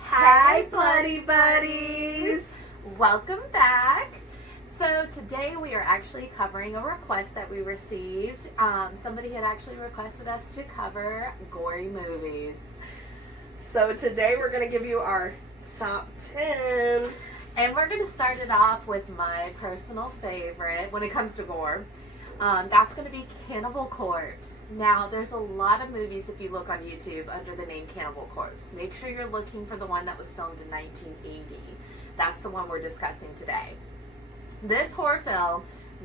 Hi, Bloody Buddies! Welcome back. So today we are actually covering a request that we received. Somebody had actually requested us to cover gory movies. So today we're going to give you our top 10. And we're going to start it off with my personal favorite when it comes to gore. That's going to be Cannibal Corpse. Now, there's a lot of movies, if you look on YouTube, under the name Cannibal Corpse. Make sure you're looking for the one that was filmed in 1980. That's the one we're discussing today. This horror film,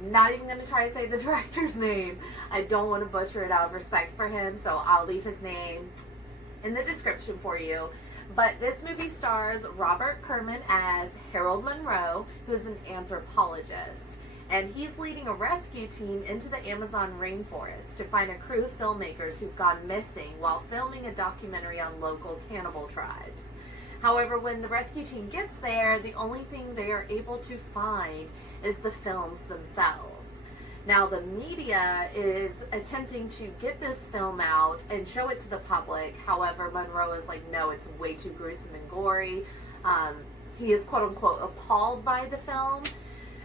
not even going to try to say the director's name. I don't want to butcher it out of respect for him, so I'll leave his name in the description for you. But this movie stars Robert Kerman as Harold Monroe, who's an anthropologist. And he's leading a rescue team into the Amazon rainforest to find a crew of filmmakers who've gone missing while filming a documentary on local cannibal tribes. However, when the rescue team gets there, the only thing they are able to find is the films themselves. Now, the media is attempting to get this film out and show it to the public. However, Monroe is like, no, it's way too gruesome and gory. He is, quote-unquote, appalled by the film.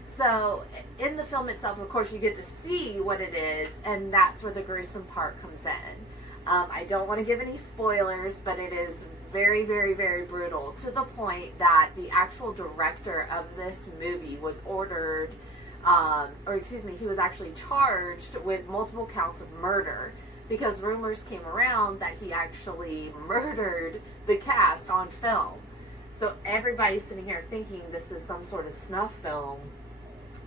So, in the film itself, of course, you get to see what it is, and that's where the gruesome part comes in. I don't want to give any spoilers, but it is very, very, very brutal, to the point that the actual director of this movie was ordered, he was actually charged with multiple counts of murder, because rumors came around that he actually murdered the cast on film. So everybody's sitting here thinking this is some sort of snuff film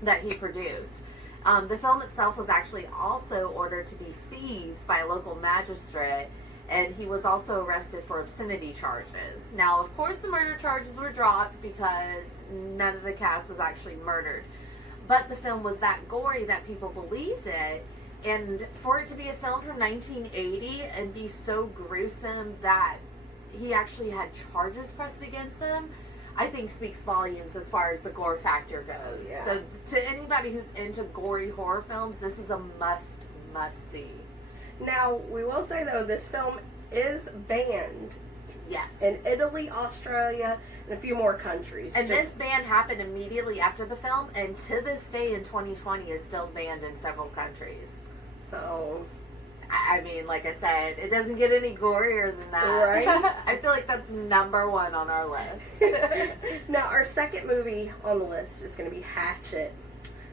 that he produced. The film itself was actually also ordered to be seized by a local magistrate, and he was also arrested for obscenity charges. Now, of course, the murder charges were dropped because none of the cast was actually murdered. But the film was that gory that people believed it, and for it to be a film from 1980 and be so gruesome that he actually had charges pressed against him, I think speaks volumes as far as the gore factor goes. Yeah. So to anybody who's into gory horror films, this is a must see. Now, we will say, though, this film is banned. Yes. In Italy, Australia, and a few more countries. And this ban happened immediately after the film, and to this day in 2020 is still banned in several countries. So, I mean, like I said, it doesn't get any gorier than that. Right? I feel like that's number one on our list. now, our second movie on the list is going to be Hatchet.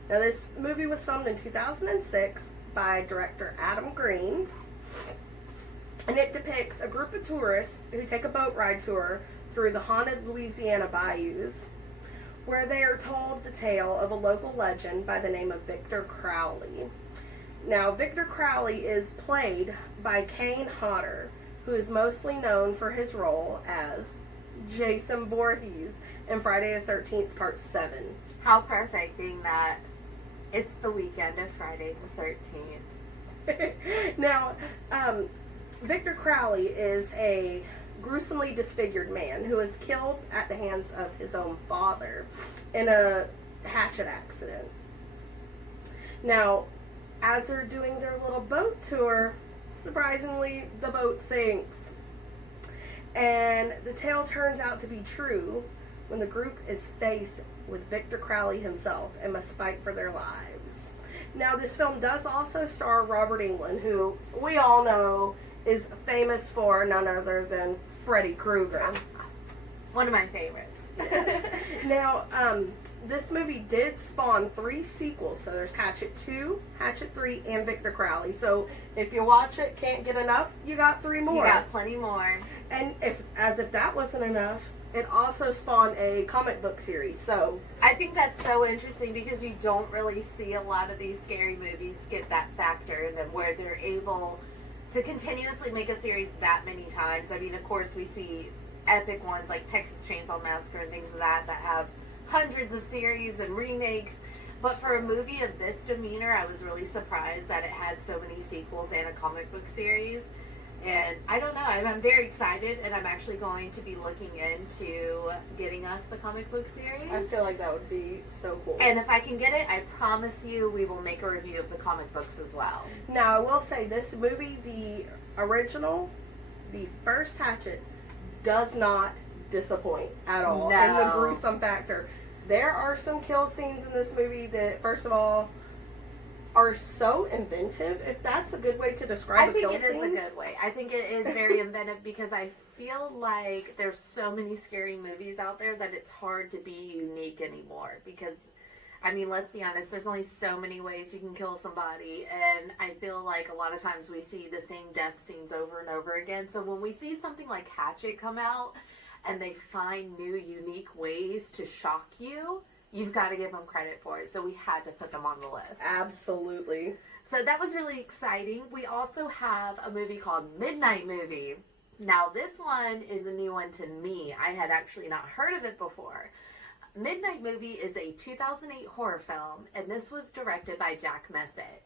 Now, this movie was filmed in 2006 by director Adam Green. And it depicts a group of tourists who take a boat ride tour through the haunted Louisiana bayous, where they are told the tale of a local legend by the name of Victor Crowley. Now, Victor Crowley is played by Kane Hodder, who is mostly known for his role as Jason Voorhees in Friday the 13th, Part 7. How perfect, being that it's the weekend of Friday the 13th. Now, Victor Crowley is a gruesomely disfigured man who was killed at the hands of his own father in a hatchet accident. Now, as they're doing their little boat tour, surprisingly, the boat sinks. And the tale turns out to be true when the group is faced with Victor Crowley himself and must fight for their lives. Now, this film does also star Robert Englund, who we all know is famous for none other than Freddy Krueger. One of my favorites. Yes. Now, this movie did spawn 3 sequels. So there's Hatchet 2, Hatchet 3, and Victor Crowley. So if you watch it, can't get enough, you got 3 more. You got plenty more. And if that wasn't enough, it also spawned a comic book series. So I think that's so interesting because you don't really see a lot of these scary movies get that factor, and then where they're able to continuously make a series that many times. I mean, of course, we see epic ones like Texas Chainsaw Massacre and things of that have hundreds of series and remakes. But for a movie of this demeanor, I was really surprised that it had so many sequels and a comic book series. And I don't know, I'm very excited, and I'm actually going to be looking into getting us the comic book series. I feel like that would be so cool. And if I can get it, I promise you we will make a review of the comic books as well. Now, I will say this movie, the original, the first Hatchet, does not disappoint at all. No. In the gruesome factor. There are some kill scenes in this movie that, first of all, are so inventive, if that's a good way to describe a kill scene. I think it is a good way. I think it is very inventive because I feel like there's so many scary movies out there that it's hard to be unique anymore. Because, I mean, let's be honest, there's only so many ways you can kill somebody, and I feel like a lot of times we see the same death scenes over and over again. So when we see something like Hatchet come out, and they find new, unique ways to shock you, you've got to give them credit for it. So we had to put them on the list. Absolutely. So that was really exciting. We also have a movie called Midnight Movie. Now this one is a new one to me. I had actually not heard of it before. Midnight Movie is a 2008 horror film, and this was directed by Jack Messett.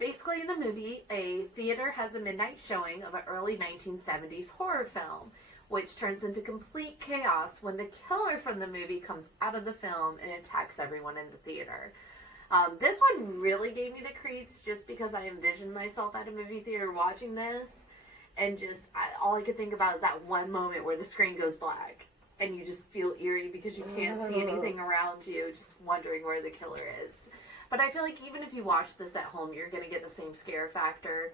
Basically in the movie, a theater has a midnight showing of an early 1970s horror film, which turns into complete chaos when the killer from the movie comes out of the film and attacks everyone in the theater. This one really gave me the creeps just because I envisioned myself at a movie theater watching this, and all I could think about is that one moment where the screen goes black and you just feel eerie because you can't see anything around you, just wondering where the killer is. But I feel like even if you watch this at home, you're going to get the same scare factor.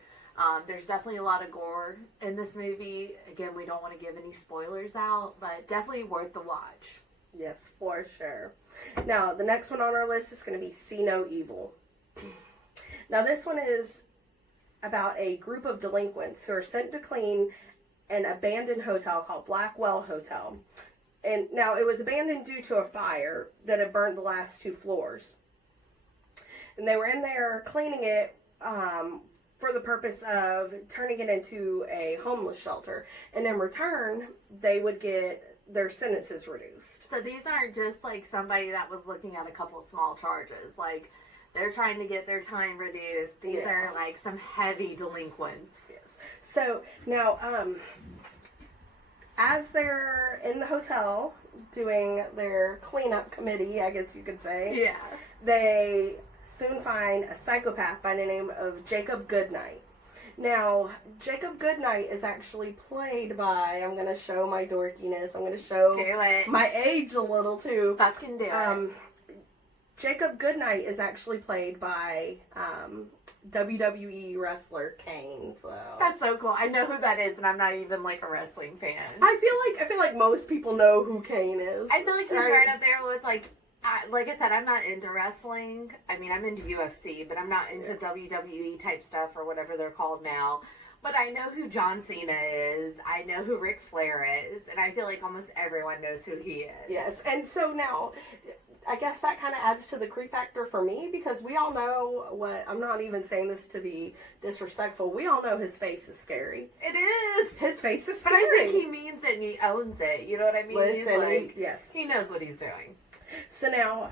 There's definitely a lot of gore in this movie. Again, we don't want to give any spoilers out, but definitely worth the watch. Yes, for sure. Now, the next one on our list is going to be See No Evil. Now, this one is about a group of delinquents who are sent to clean an abandoned hotel called Blackwell Hotel. And now, it was abandoned due to a fire that had burned the last 2 floors. And they were in there cleaning it, for the purpose of turning it into a homeless shelter. And in return, they would get their sentences reduced. So these aren't just like somebody that was looking at a couple small charges. Like, they're trying to get their time reduced. These are like some heavy delinquents. Yes. So now, as they're in the hotel doing their cleanup committee, I guess you could say, they soon find a psychopath by the name of Jacob Goodnight. Now, Jacob Goodnight is actually played by, I'm going to show my dorkiness, I'm going to show my age a little too. Fucking do it. Jacob Goodnight is actually played by WWE wrestler Kane. So that's so cool. I know who that is, and I'm not even like a wrestling fan. I feel like most people know who Kane is. I feel like he's right up there with like I said, I'm not into wrestling. I mean, I'm into UFC, but I'm not into WWE type stuff or whatever they're called now. But I know who John Cena is. I know who Ric Flair is. And I feel like almost everyone knows who he is. Yes. And so now, I guess that kind of adds to the creep factor for me, because we all know what, I'm not even saying this to be disrespectful, we all know his face is scary. It is. His face is scary. But I think he means it and he owns it. You know what I mean? Listen, like, yes. He knows what he's doing. So now,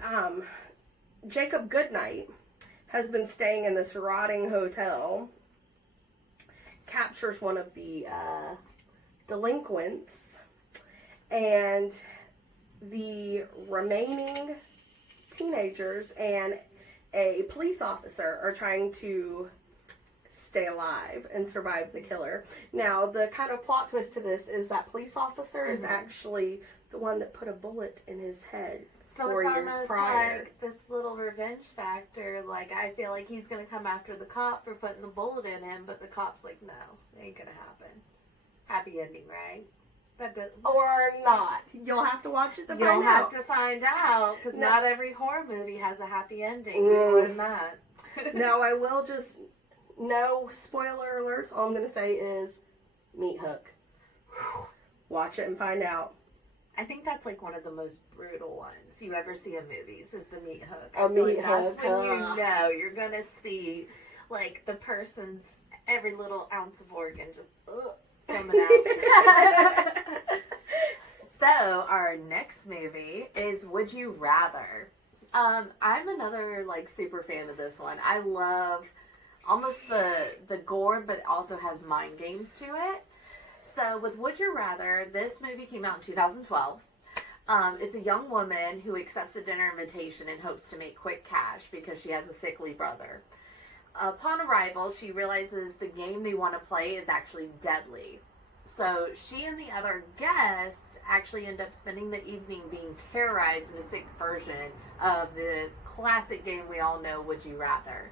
Jacob Goodnight has been staying in this rotting hotel, captures one of the delinquents, and the remaining teenagers and a police officer are trying to stay alive and survive the killer. Now, the kind of plot twist to this is that police officer is actually the one that put a bullet in his head. So 4 it's years almost prior. like this little revenge factor. Like, I feel like he's going to come after the cop for putting the bullet in him, but the cop's like, no, it ain't going to happen. Happy ending, right? That does, or not. You'll have to watch it to find out. You'll have to find out, because not every horror movie has a happy ending. We learned that. Now, I will just, no spoiler alerts, all I'm going to say is Meat Hook. Watch it and find out. I think that's like one of the most brutal ones you ever see in movies is the meat hook. A meat hook. That's when you know you're going to see like the person's every little ounce of organ just coming out. So our next movie is Would You Rather. I'm another like super fan of this one. I love almost the gore, but also has mind games to it. So with Would You Rather, this movie came out in 2012. It's a young woman who accepts a dinner invitation and hopes to make quick cash because she has a sickly brother. Upon arrival, she realizes the game they want to play is actually deadly. So she and the other guests actually end up spending the evening being terrorized in a sick version of the classic game we all know, Would You Rather.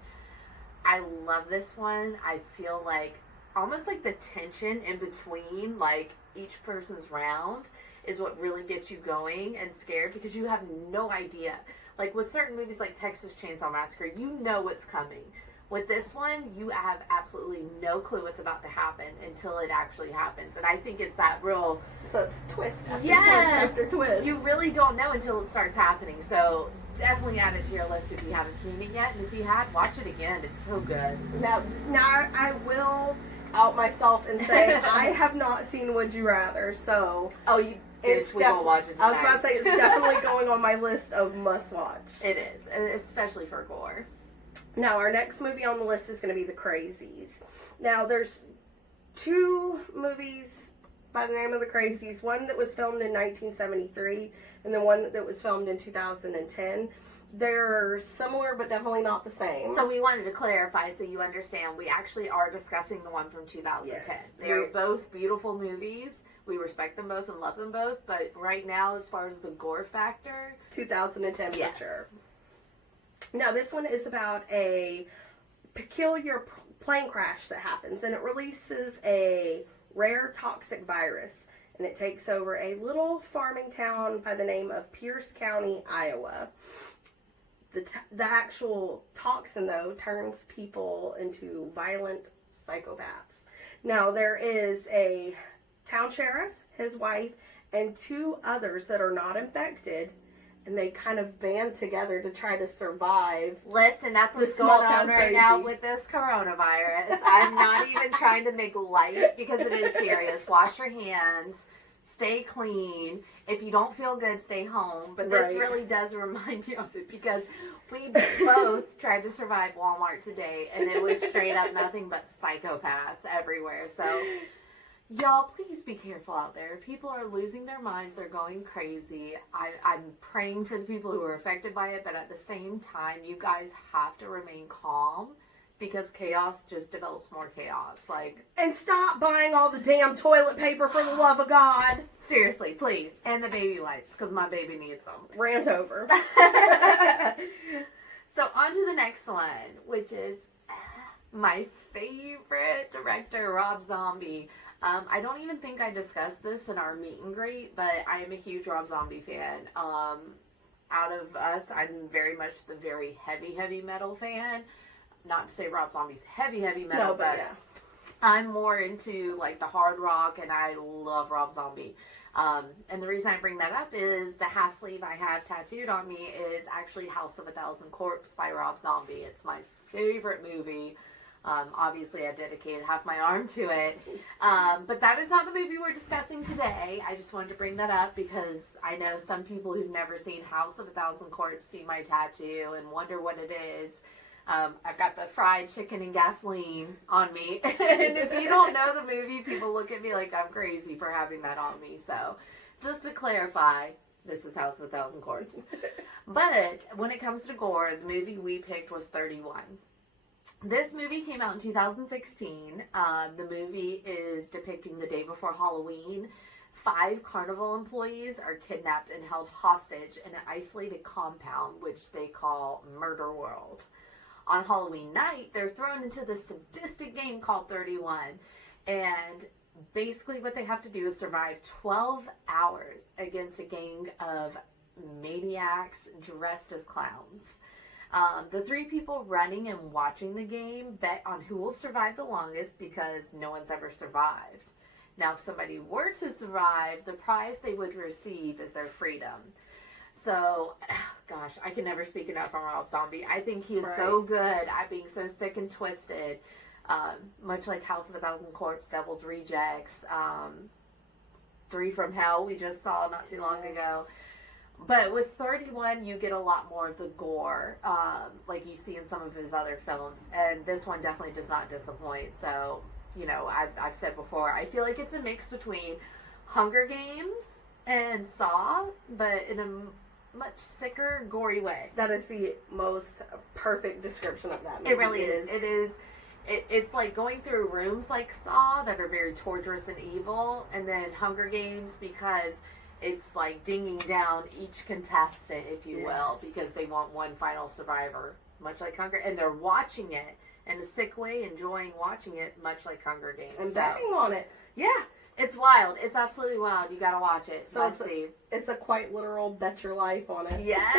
I love this one. I feel like almost like the tension in between like each person's round is what really gets you going and scared because you have no idea. Like with certain movies like Texas Chainsaw Massacre, you know what's coming. With this one, you have absolutely no clue what's about to happen until it actually happens. And I think it's that real... So it's twist after yes, twist after twist. You really don't know until it starts happening. So definitely add it to your list if you haven't seen it yet. And if you had, watch it again. It's so good. Now I will out myself and say I have not seen Would You Rather, so... Oh, you... It's we will watch it tonight. I was about to say, it's definitely going on my list of must-watch. It is, especially for gore. Now, our next movie on the list is going to be The Crazies. Now, there's two movies by the name of The Crazies. One that was filmed in 1973, and then one that was filmed in 2010. They're similar, but definitely not the same. So we wanted to clarify so you understand. We actually are discussing the one from 2010. Yes. They are both beautiful movies. We respect them both and love them both. But right now, as far as the gore factor... 2010 yes. for sure. Now, this one is about a peculiar plane crash that happens, and it releases a rare toxic virus, and it takes over a little farming town by the name of Pierce County, Iowa. The actual toxin, though, turns people into violent psychopaths. Now, there is a town sheriff, his wife, and two others that are not infected, and they kind of band together to try to survive. Listen, that's what's going on right now with this coronavirus. I'm not even trying to make light because it is serious. Wash your hands. Stay clean. If you don't feel good, stay home. But this really does remind me of it because we both tried to survive Walmart today, and it was straight up nothing but psychopaths everywhere. So, y'all, please be careful out there. People are losing their minds. They're going crazy. I'm praying for the people who are affected by it, but at the same time, you guys have to remain calm. Because chaos just develops more chaos. And stop buying all the damn toilet paper for the love of God. Seriously, please. And the baby wipes, because my baby needs them. Rant over. So on to the next one, which is my favorite director, Rob Zombie. I don't even think I discussed this in our meet and greet, but I am a huge Rob Zombie fan. Out of us, I'm very much the very heavy metal fan. Not to say Rob Zombie's heavy metal, no, but yeah. I'm more into like the hard rock, and I love Rob Zombie. And the reason I bring that up is the half sleeve I have tattooed on me is actually House of a Thousand Corpses by Rob Zombie. It's my favorite movie. Obviously, I dedicated half my arm to it. But that is not the movie we're discussing today. I just wanted to bring that up because I know some people who've never seen House of a Thousand Corpses see my tattoo and wonder what it is. I've got the fried chicken and gasoline on me. And if you don't know the movie, people look at me like I'm crazy for having that on me. So, just to clarify, this is House of a Thousand Corpses. But when it comes to gore, the movie we picked was 31. This movie came out in 2016. The movie is depicting the day before Halloween. 5 carnival employees are kidnapped and held hostage in an isolated compound, which they call Murder World. On Halloween night, they're thrown into this sadistic game called 31. And basically what they have to do is survive 12 hours against a gang of maniacs dressed as clowns. The 3 people running and watching the game bet on who will survive the longest because no one's ever survived. Now, if somebody were to survive, the prize they would receive is their freedom. So, gosh, I can never speak enough on Rob Zombie. I think he is so good at being so sick and twisted. Much like House of a Thousand Corpses, Devil's Rejects, 3 from Hell we just saw not too long ago. But with 31, you get a lot more of the gore, like you see in some of his other films. And this one definitely does not disappoint. So, you know, I've said before, I feel like it's a mix between Hunger Games and Saw, but in a much sicker, gory way. That is the most perfect description of that movie. It really is. It's like going through rooms like Saw that are very torturous and evil, and then Hunger Games because it's like dinging down each contestant, if you will, because they want one final survivor, much like Hunger, and they're watching it in a sick way, enjoying watching it, much like Hunger Games. And betting on it. Yeah, it's wild. It's absolutely wild. You gotta watch it. So it's a quite literal bet your life on it. Yes.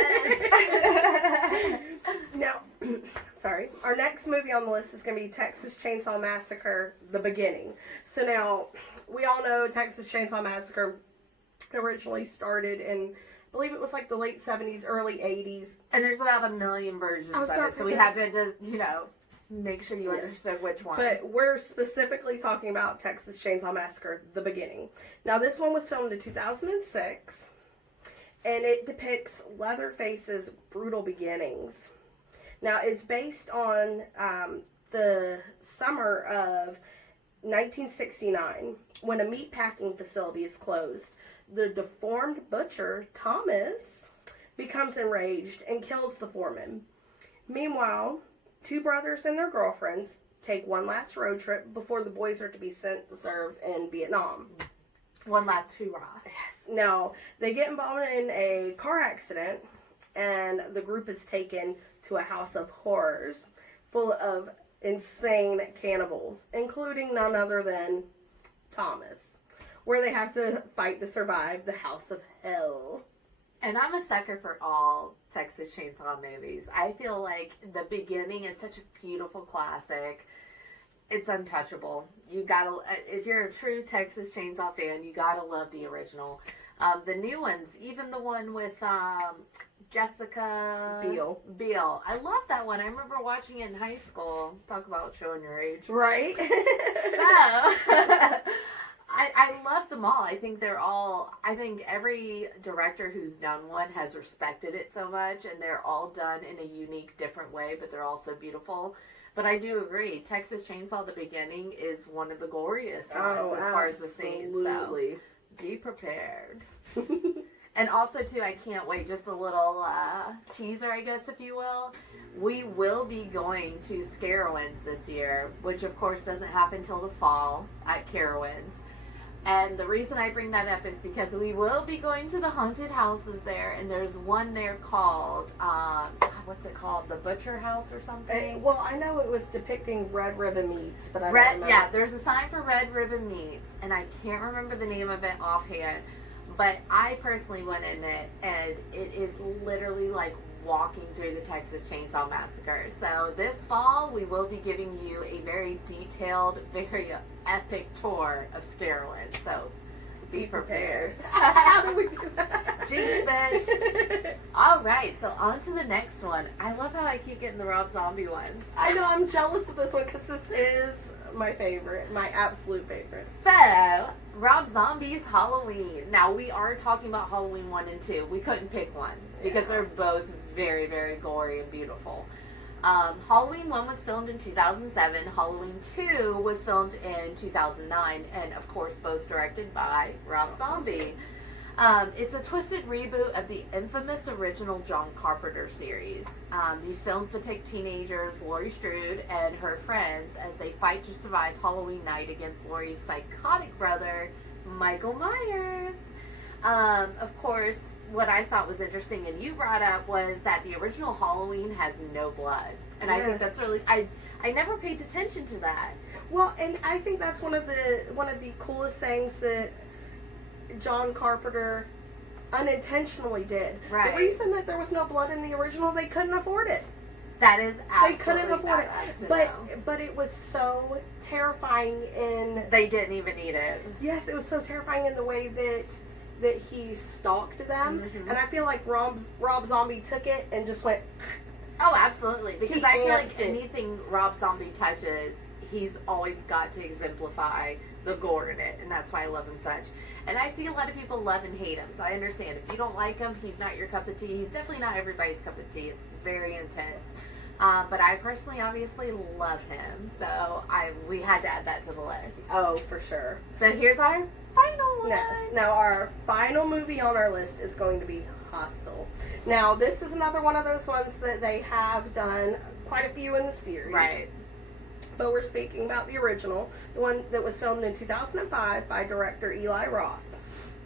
Now, sorry. Our next movie on the list is going to be Texas Chainsaw Massacre: The Beginning. So now, we all know Texas Chainsaw Massacre originally started in, I believe it was like the late 70s, early 80s. And there's about a million versions of it, so we had to just, you know, make sure you understood which one. But we're specifically talking about Texas Chainsaw Massacre: The Beginning. Now, this one was filmed in 2006, and it depicts Leatherface's brutal beginnings. Now, it's based on the summer of 1969, when a meatpacking facility is closed. The deformed butcher, Thomas, becomes enraged and kills the foreman. Meanwhile, two brothers and their girlfriends take one last road trip before the boys are to be sent to serve in Vietnam. One last hoorah. Yes. Now, they get involved in a car accident, and the group is taken to a house of horrors full of insane cannibals, including none other than Thomas, where they have to fight to survive the house of hell. And I'm a sucker for all Texas Chainsaw movies. I feel like The Beginning is such a beautiful classic. It's untouchable. You gotta, if you're a true Texas Chainsaw fan, you gotta love the original. The new ones, even the one with Jessica Biel. I love that one. I remember watching it in high school. Talk about showing your age. Right? So, I love them all. I think every director who's done one has respected it so much, and they're all done in a unique, different way, but they're all so beautiful. But I do agree, Texas Chainsaw: The Beginning is one of the goriest ones as far as the scene. So be prepared. And also, too, I can't wait, just a little teaser, I guess, if you will. We will be going to Scarowinds this year, which, of course, doesn't happen till the fall at Carowinds. And the reason I bring that up is because we will be going to the haunted houses there, and there's one there called, what's it called? The Butcher House or something? Well, I know it was depicting Red Ribbon Meats, but I don't remember. Yeah, there's a sign for Red Ribbon Meats, and I can't remember the name of it offhand. But I personally went in it, and it is literally like walking through the Texas Chainsaw Massacre. So this fall, we will be giving you a very detailed, very epic tour of Scarowinds. So be prepared. How do we do that? Jinx, bitch. All right, so on to the next one. I love how I keep getting the Rob Zombie ones. I know, I'm jealous of this one because this is my favorite, my absolute favorite. So, Rob Zombie's Halloween. Now, we are talking about Halloween 1 and 2. We couldn't pick one because they're both very, very gory and beautiful. Halloween 1 was filmed in 2007. Halloween 2 was filmed in 2009. And, of course, both directed by Rob Zombie. It's a twisted reboot of the infamous original John Carpenter series. These films depict teenagers Laurie Strode and her friends as they fight to survive Halloween night against Laurie's psychotic brother, Michael Myers. Of course, what I thought was interesting and you brought up was that the original Halloween has no blood. And I think that's really... I never paid attention to that. Well, and I think that's one of the coolest things that John Carpenter unintentionally did. Right. The reason that there was no blood in the original, they couldn't afford it. That is absolutely They couldn't afford it. But it was so terrifying in... They didn't even need it. Yes, it was so terrifying in the way that he stalked them. Mm-hmm. And I feel like Rob Zombie took it and just went... Oh, absolutely. Because I feel like anything Rob Zombie touches, he's always got to exemplify the gore in it, and that's why I love him such. And I see a lot of people love and hate him, so I understand. If you don't like him, he's not your cup of tea. He's definitely not everybody's cup of tea. It's very intense. But I personally obviously love him, so we had to add that to the list. Oh, for sure. So here's our final one. Yes. Now, our final movie on our list is going to be Hostel. Now, this is another one of those ones that they have done quite a few in the series. Right. But we're speaking about the original, the one that was filmed in 2005 by director Eli Roth.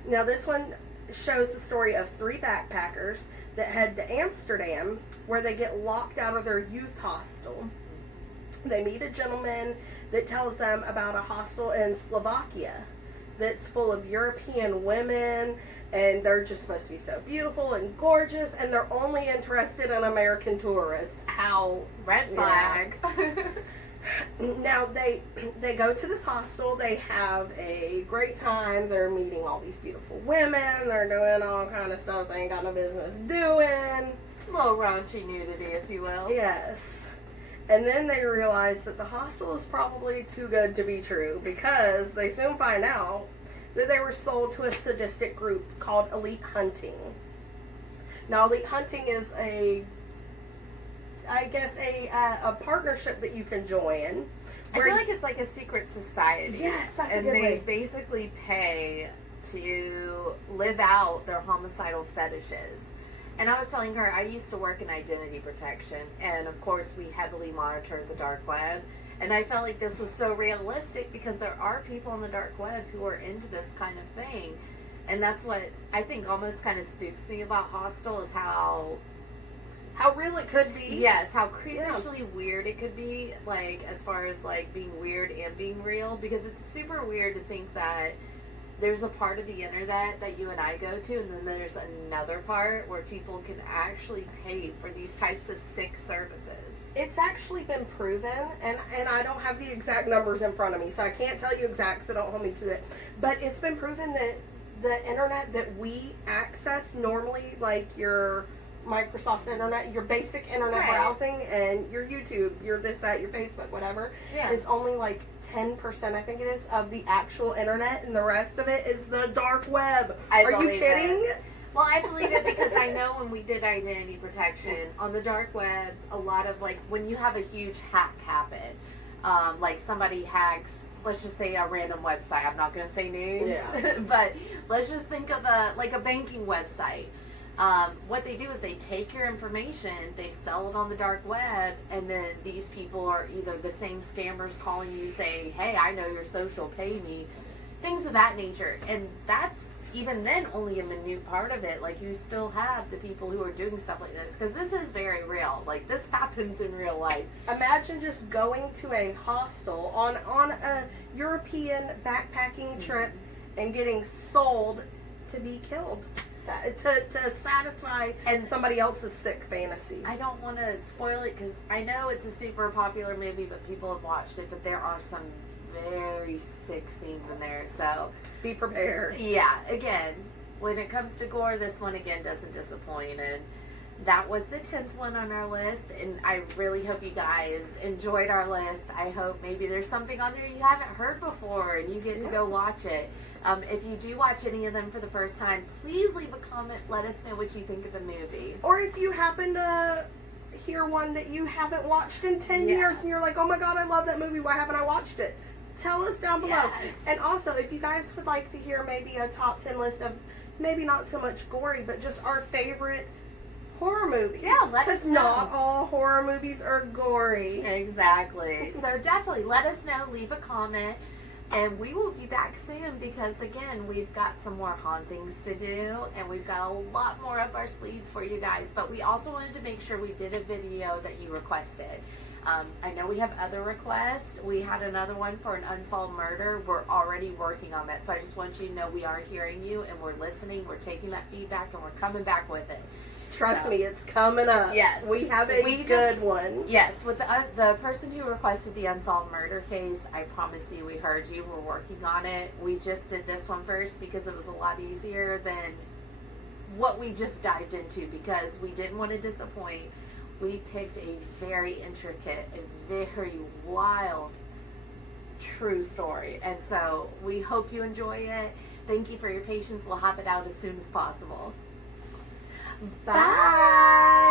Now, this one shows the story of 3 backpackers that head to Amsterdam, where they get locked out of their youth hostel. They meet a gentleman that tells them about a hostel in Slovakia that's full of European women, and they're just supposed to be so beautiful and gorgeous, and they're only interested in American tourists. How red flag. Yeah. Now they go to this hostel. They have a great time. They're meeting all these beautiful women. They're doing all kind of stuff they ain't got no business doing. A little raunchy nudity, if you will. Yes. And then they realize that the hostel is probably too good to be true, because they soon find out that they were sold to a sadistic group called Elite Hunting. Now, Elite Hunting is a partnership that you can join. I feel like it's like a secret society. Yes, that's and a good way. they basically pay to live out their homicidal fetishes. And I was telling her, I used to work in identity protection, and of course we heavily monitored the dark web. And I felt like this was so realistic, because there are people on the dark web who are into this kind of thing. And that's what I think almost kind of spooks me about Hostel, is how real it could be. Yes, how creepishly weird it could be, like, as far as, like, being weird and being real, because it's super weird to think that there's a part of the internet that you and I go to, and then there's another part where people can actually pay for these types of sick services. It's actually been proven, and I don't have the exact numbers in front of me, so I can't tell you exact, so don't hold me to it, but it's been proven that the internet that we access normally, like your Microsoft internet, your basic internet browsing, and your YouTube, your this, that, your Facebook, whatever, is only like 10%, I think it is, of the actual internet, and the rest of it is the dark web. Are you kidding? It. Well, I believe it, because I know when we did identity protection on the dark web, a lot of, like, when you have a huge hack happen, like somebody hacks, let's just say a random website. I'm not going to say names, but let's just think of a banking website. What they do is they take your information, they sell it on the dark web, and then these people are either the same scammers calling you saying, hey, I know your social, pay me, things of that nature. And that's, even then, only a minute part of it. Like, you still have the people who are doing stuff like this, because this is very real. Like, this happens in real life. Imagine just going to a hostel on a European backpacking trip and getting sold to be killed. To satisfy somebody else's sick fantasy. I don't want to spoil it, because I know it's a super popular movie, but people have watched it, but there are some very sick scenes in there, so be prepared. Yeah, again, when it comes to gore, this one again doesn't disappoint, and that was the 10th one on our list, and I really hope you guys enjoyed our list. I hope maybe there's something on there you haven't heard before, and you get to go watch it. If you do watch any of them for the first time, please leave a comment. Let us know what you think of the movie. Or if you happen to hear one that you haven't watched in 10 years and you're like, oh my god, I love that movie, why haven't I watched it? Tell us down below. Yes. And also, if you guys would like to hear maybe a top 10 list of maybe not so much gory, but just our favorite horror movies. Yeah, let us know. Because not all horror movies are gory. Exactly. So definitely let us know. Leave a comment. And we will be back soon, because, again, we've got some more hauntings to do, and we've got a lot more up our sleeves for you guys. But we also wanted to make sure we did a video that you requested. I know we have other requests. We had another one for an unsolved murder. We're already working on that. So I just want you to know we are hearing you, and we're listening. We're taking that feedback, and we're coming back with it. Trust me, it's coming up. Yes. We have a good one. Yes, with the person who requested the unsolved murder case, I promise you we heard you. We're working on it. We just did this one first because it was a lot easier than what we just dived into, because we didn't want to disappoint. We picked a very intricate and very wild true story. And so we hope you enjoy it. Thank you for your patience. We'll have it out as soon as possible. Bye. Bye.